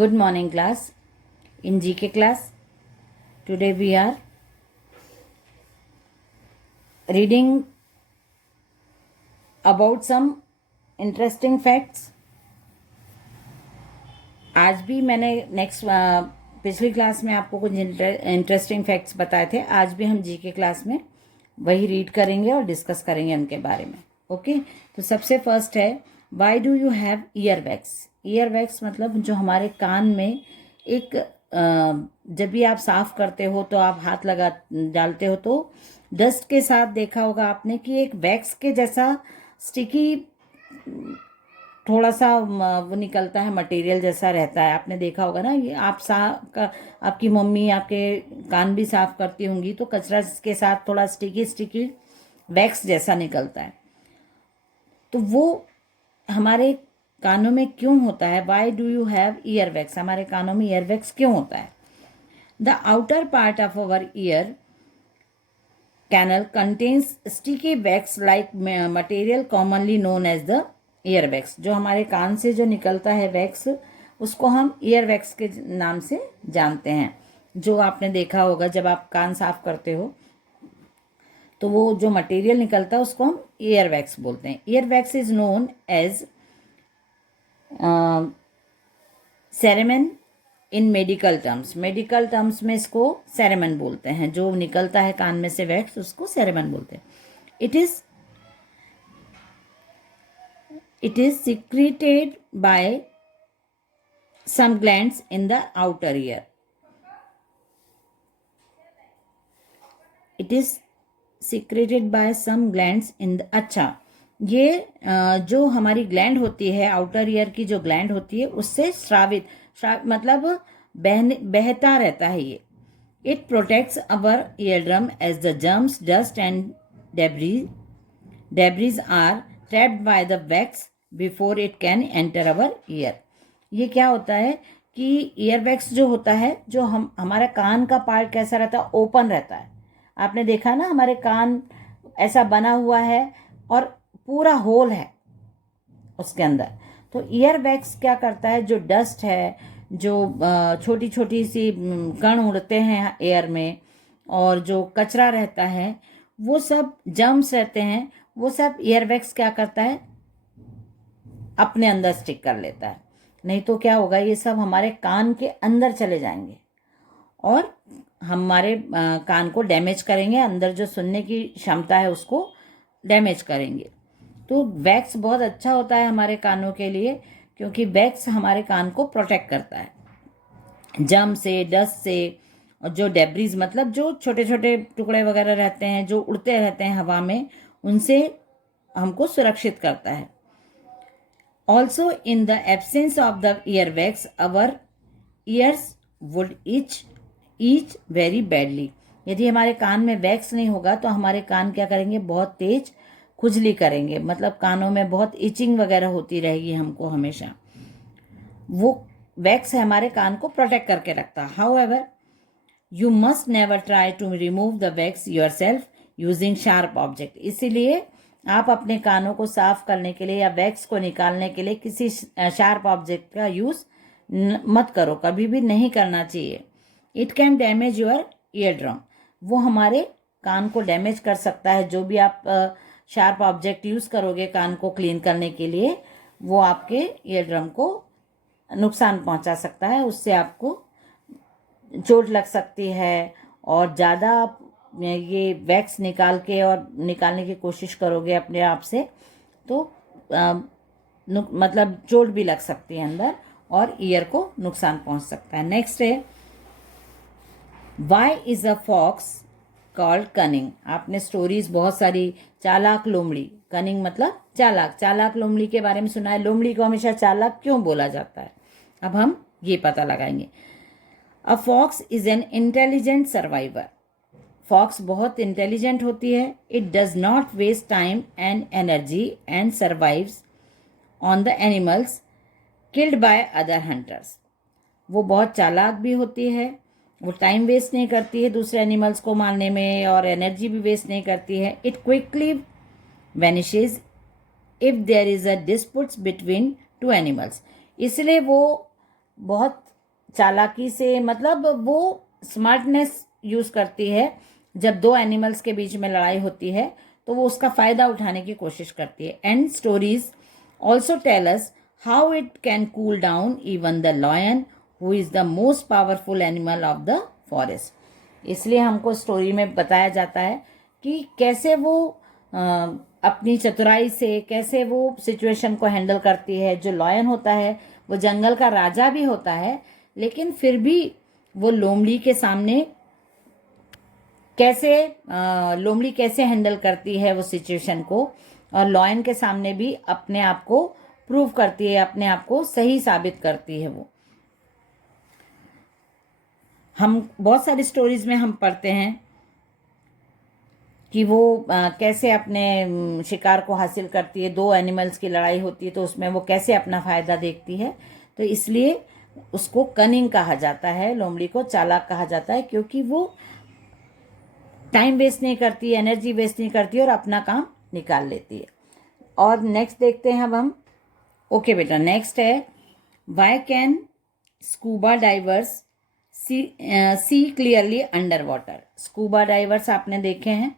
Good morning, class. In GK class, today we are reading about some interesting facts. आज भी मैंने पिछली class में आपको कुछ इंटरेस्टिंग फैक्ट्स बताए थे. आज भी हम जीके क्लास में वही रीड करेंगे और डिस्कस करेंगे उनके बारे में. ओके, तो सबसे फर्स्ट है, why do you have ear wax. Ear wax मतलब जो हमारे कान में एक जब भी आप साफ करते हो तो आप हाथ लगा डालते हो तो डस्ट के साथ देखा होगा आपने कि एक वैक्स के जैसा स्टिकी थोड़ा सा वो निकलता है, मटेरियल जैसा रहता है. आपने देखा होगा ना, ये आपकी मम्मी आपके कान भी साफ करती होंगी तो कचरा के साथ थोड़ा स्टिकी वैक्स जैसा निकलता है. तो वो हमारे कानों में क्यों होता है? Why do you have ear wax. हमारे कानों में ईयर वैक्स क्यों होता है? The outer part of our ear canal contains sticky wax like material commonly known as the ear wax. जो हमारे कान से जो निकलता है वैक्स, उसको हम ईयर वैक्स के नाम से जानते हैं. जो आपने देखा होगा जब आप कान साफ करते हो तो वो जो मटेरियल निकलता है उसको हम ईयर वैक्स बोलते हैं. Ear wax is known as cerumen in medical terms. Medical terms में इसको सेरेमन बोलते हैं. जो निकलता है कान में से वैक्स उसको सेरेमन बोलते हैं. It is secreted by some glands in the outer ear. It is secreted by some glands in the. अच्छा, ये जो हमारी ग्लैंड होती है, आउटर ईयर की जो ग्लैंड होती है उससे स्रावित मतलब बहता रहता है ये. It protects our ear drum as the germs, dust and debris are trapped by the wax before it can enter our ear. ये क्या होता है कि ईयर वैक्स जो होता है, जो हमारा कान का पार्ट कैसा रहता है, ओपन रहता है. आपने देखा ना, हमारे कान ऐसा बना हुआ है और पूरा होल है उसके अंदर. तो ईयर वैक्स क्या करता है, जो डस्ट है, जो छोटी छोटी सी कण उड़ते हैं एयर में और जो कचरा रहता है, वो सब जर्म्स रहते हैं, वो सब ईयर वैक्स क्या करता है, अपने अंदर स्टिक कर लेता है. नहीं तो क्या होगा, ये सब हमारे कान के अंदर चले जाएंगे और हमारे कान को डैमेज करेंगे. अंदर जो सुनने की क्षमता है उसको डैमेज करेंगे. तो वैक्स बहुत अच्छा होता है हमारे कानों के लिए, क्योंकि वैक्स हमारे कान को प्रोटेक्ट करता है जर्म से, डस्ट से, और जो डेब्रीज मतलब जो छोटे छोटे टुकड़े वगैरह रहते हैं जो उड़ते रहते हैं हवा में, उनसे हमको सुरक्षित करता है. Also, in the absence of the earwax, our ears would itch very badly. यदि हमारे कान में वैक्स नहीं होगा तो हमारे कान क्या करेंगे, बहुत तेज खुजली करेंगे. मतलब कानों में बहुत इचिंग वगैरह होती रहेगी हमको हमेशा. वो वैक्स हमारे कान को प्रोटेक्ट करके रखता है. However, you must never try to remove the wax yourself using sharp object. इसीलिए आप अपने कानों को साफ करने के लिए या वैक्स को निकालने के लिए किसी शार्प ऑब्जेक्ट का यूज मत करो, कभी भी नहीं करना चाहिए. It can damage your ear drum. वो हमारे कान को डैमेज कर सकता है. जो भी आप शार्प ऑब्जेक्ट यूज करोगे कान को क्लीन करने के लिए, वो आपके ईयर ड्रम को नुकसान पहुंचा सकता है. उससे आपको चोट लग सकती है और ज़्यादा आप ये वैक्स निकालने की कोशिश करोगे अपने आप से तो मतलब चोट भी लग सकती है अंदर और ईयर को नुकसान पहुंच सकता है. नेक्स्ट है, why is a fox called cunning. आपने स्टोरीज बहुत सारी, चालाक लोमड़ी, कनिंग मतलब चालाक लोमड़ी के बारे में सुना है. लोमड़ी को हमेशा चालाक क्यों बोला जाता है, अब हम ये पता लगाएंगे. A fox is an intelligent survivor. Fox बहुत इंटेलिजेंट होती है. It does not waste time and energy and survives on the animals killed by other hunters. वो बहुत चालाक भी होती है, वो टाइम वेस्ट नहीं करती है दूसरे एनिमल्स को मारने में और एनर्जी भी वेस्ट नहीं करती है. It quickly vanishes if there is a dispute between two animals. इसलिए वो बहुत चालाकी से, मतलब वो स्मार्टनेस यूज करती है। जब दो एनिमल्स के बीच में लड़ाई होती है तो वो उसका फायदा उठाने की कोशिश करती है। And stories also tell us how it can cool down even the lion who is the most powerful animal of the forest. इसलिए हमको स्टोरी में बताया जाता है कि कैसे वो अपनी चतुराई से कैसे वो सिचुएशन को हैंडल करती है। जो लॉयन होता है वो जंगल का राजा भी होता है, लेकिन फिर भी वो लोमड़ी के सामने कैसे लोमड़ी कैसे हैंडल करती है वो सिचुएशन को, और लॉयन के सामने भी अपने आप को प्रूव करती है, अपने आप को सही साबित करती है। वो हम बहुत सारी स्टोरीज में हम पढ़ते हैं कि वो कैसे अपने शिकार को हासिल करती है। दो एनिमल्स की लड़ाई होती है तो उसमें वो कैसे अपना फायदा देखती है। तो इसलिए उसको कनिंग कहा जाता है, लोमड़ी को चालाक कहा जाता है, क्योंकि वो टाइम वेस्ट नहीं करती, एनर्जी वेस्ट नहीं करती और अपना काम निकाल लेती है। और नेक्स्ट देखते हैं अब हम। ओके बेटा, नेक्स्ट है why can scuba divers see clearly under water. Scuba divers आपने देखे हैं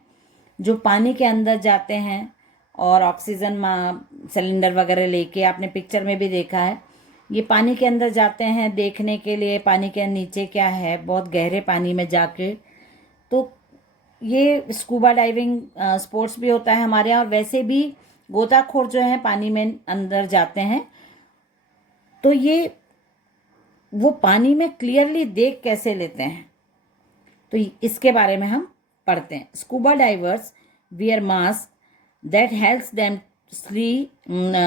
जो पानी के अंदर जाते हैं और ऑक्सीजन सिलेंडर वगैरह लेके, आपने पिक्चर में भी देखा है। ये पानी के अंदर जाते हैं देखने के लिए पानी के नीचे क्या है, बहुत गहरे पानी में जाके। तो ये स्कूबा डाइविंग स्पोर्ट्स भी होता है हमारे यहाँ। और वैसे भी गोताखोर जो हैं पानी में अंदर जाते हैं तो ये वो पानी में क्लियरली देख कैसे लेते हैं, तो इसके बारे में हम पढ़ते हैं। Scuba divers wear mask that helps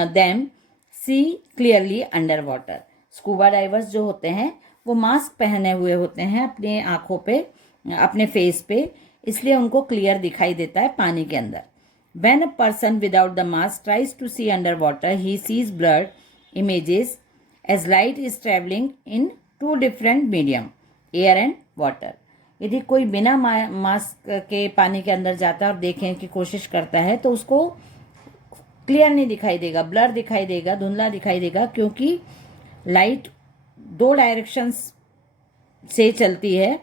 them see clearly under water. Scuba diverse जो होते हैं वो मास्क पहने हुए होते हैं अपने आँखों पे, अपने फेस पे, इसलिए उनको क्लियर दिखाई देता है पानी के अंदर। When a person without the mask tries to see underwater, he sees blurred images as light is traveling in two different medium, air and water. यदि कोई बिना मास्क के पानी के अंदर जाता है और देखने की कोशिश करता है तो उसको क्लियर नहीं दिखाई देगा, ब्लर दिखाई देगा, धुंधला दिखाई देगा, क्योंकि लाइट दो डायरेक्शंस से चलती है,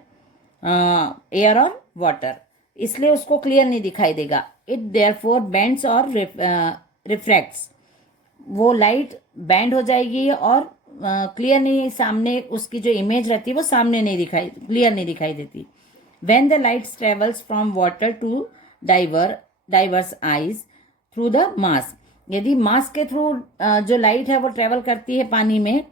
एयर और वाटर, इसलिए उसको क्लियर नहीं दिखाई देगा। इट देयरफॉर बेंड्स और रिफ्रैक्ट्स। वो लाइट बैंड हो जाएगी और क्लियर नहीं, सामने उसकी जो इमेज रहती है वो सामने नहीं दिखाई, क्लियर नहीं दिखाई देती। When the light travels from water to divers eyes through the mask. यदि मास्क के थ्रू जो लाइट है वो ट्रेवल करती है पानी में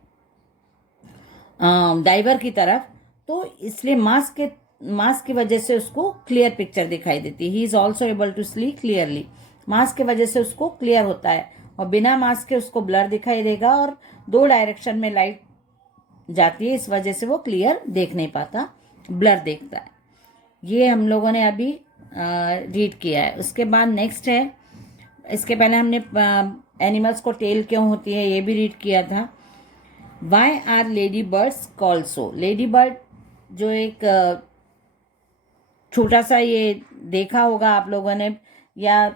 डाइवर की तरफ, तो इसलिए मास्क की वजह से उसको क्लियर पिक्चर दिखाई देती है। He is also able to see clearly. Mask की वजह से उसको क्लियर होता है, और बिना मास्क के उसको ब्लर दिखाई देगा और दो डायरेक्शन में लाइट जाती है, इस वजह से वो क्लियर देख नहीं पाता, ब्लर देखता है। ये हम लोगों ने अभी रीड किया है। उसके बाद नेक्स्ट है, इसके पहले हमने एनिमल्स को टेल क्यों होती है ये भी रीड किया था। Why are lady birds called so. Lady bird जो एक छोटा सा, ये देखा होगा आप लोगों ने, या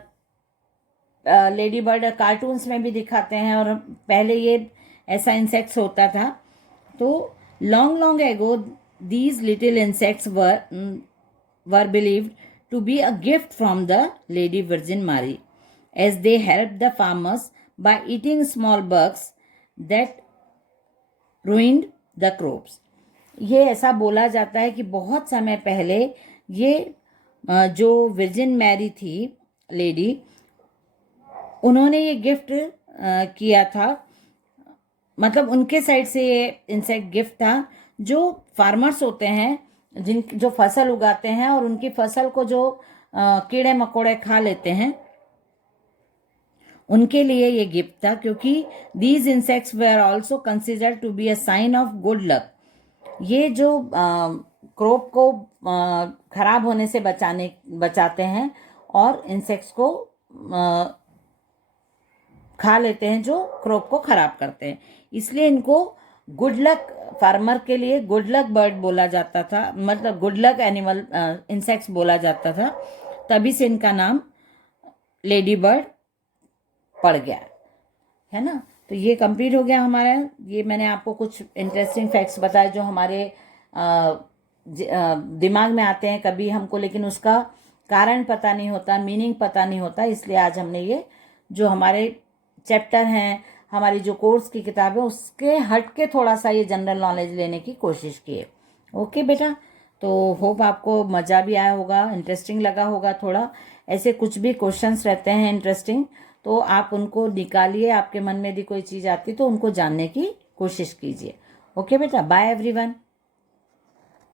लेडी बर्ड कार्टून्स में भी दिखाते हैं, और पहले ये ऐसा इंसेक्ट्स होता था। तो long long ago these little insects were believed to be a gift from the lady virgin Mary, as they help the farmers by eating small bugs that ruined the crops. ये ऐसा बोला जाता है कि बहुत समय पहले ये जो वर्जिन मैरी थी लेडी, उन्होंने ये गिफ्ट किया था, मतलब उनके साइड से ये इंसेक्ट गिफ्ट था। जो फार्मर्स होते हैं जो फसल उगाते हैं और उनकी फसल को जो कीड़े मकोड़े खा लेते हैं, उनके लिए ये गिफ्ट था, क्योंकि these insects were also considered to be a sign of good luck. ये जो क्रॉप को खराब होने से बचाते हैं और इंसेक्ट्स को खा लेते हैं जो क्रॉप को खराब करते हैं, इसलिए इनको गुड लक, फार्मर के लिए गुड लक बर्ड बोला जाता था, मतलब गुड लक एनिमल इंसेक्ट्स बोला जाता था। तभी से इनका नाम लेडी बर्ड पड़ गया है ना। तो ये कंप्लीट हो गया हमारा। ये मैंने आपको कुछ इंटरेस्टिंग फैक्ट्स बताए जो हमारे दिमाग में आते हैं कभी हमको, लेकिन उसका कारण पता नहीं होता, मीनिंग पता नहीं होता। इसलिए आज हमने ये जो हमारे चैप्टर हैं, हमारी जो कोर्स की किताब है, उसके हट के थोड़ा सा ये जनरल नॉलेज लेने की कोशिश की है। ओके बेटा, तो होप आपको मज़ा भी आया होगा, इंटरेस्टिंग लगा होगा थोड़ा। ऐसे कुछ भी क्वेश्चंस रहते हैं इंटरेस्टिंग, तो आप उनको निकालिए। आपके मन में यदि कोई चीज़ आती तो उनको जानने की कोशिश कीजिए। ओके बेटा, बाय एवरीवन।